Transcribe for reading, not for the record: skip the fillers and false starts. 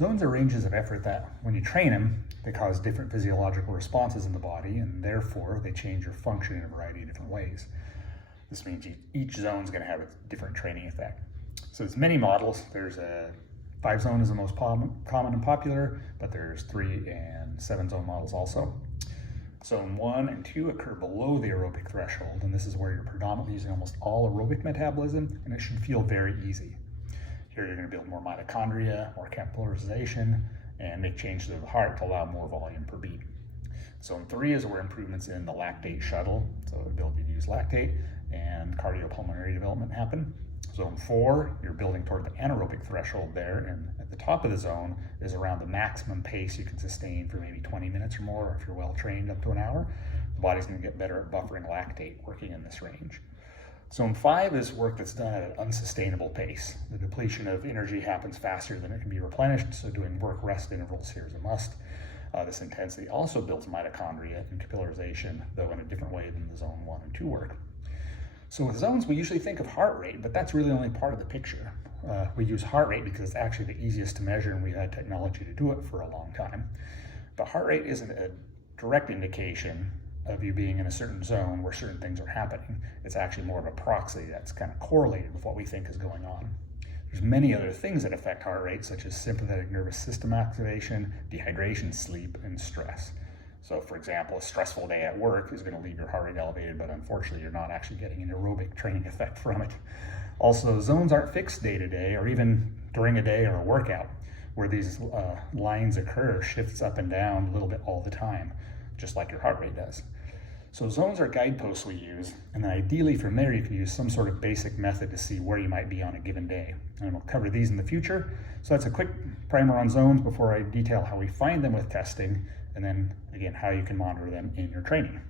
Zones are ranges of effort that, when you train them, they cause different physiological responses in the body, and therefore they change your function in a variety of different ways. This means each zone is going to have a different training effect. So there's many models. There's a 5-zone is the most common and popular, but there's 3 and 7-zone models also. Zone 1 and 2 occur below the aerobic threshold, and this is where you're predominantly using almost all aerobic metabolism, and it should feel very easy. Here you're going to build more mitochondria, more capillarization, and make changes to the heart to allow more volume per beat. Zone 3 is where improvements in the lactate shuttle, so the ability to use lactate, and cardiopulmonary development happen. Zone 4, you're building toward the anaerobic threshold there, and at the top of the zone is around the maximum pace you can sustain for maybe 20 minutes or more, or if you're well trained up to an hour. The body's going to get better at buffering lactate working in this range. Zone 5 is work that's done at an unsustainable pace. The depletion of energy happens faster than it can be replenished, so doing work-rest intervals here is a must. This intensity also builds mitochondria and capillarization, though in a different way than the zone 1 and 2 work. So with zones, we usually think of heart rate, but that's really only part of the picture. We use heart rate because it's actually the easiest to measure, and we've had technology to do it for a long time. But heart rate isn't a direct indication of you being in a certain zone where certain things are happening. It's actually more of a proxy that's kind of correlated with what we think is going on. There's many other things that affect heart rate, such as sympathetic nervous system activation, dehydration, sleep, and stress. So for example, a stressful day at work is going to leave your heart rate elevated, but unfortunately you're not actually getting an aerobic training effect from it. Also, zones aren't fixed day to day or even during a day or a workout. Where these lines occur shifts up and down a little bit all the time, just like your heart rate does. So zones are guideposts we use, and then ideally from there you can use some sort of basic method to see where you might be on a given day. And we'll cover these in the future. So that's a quick primer on zones before I detail how we find them with testing, and then again how you can monitor them in your training.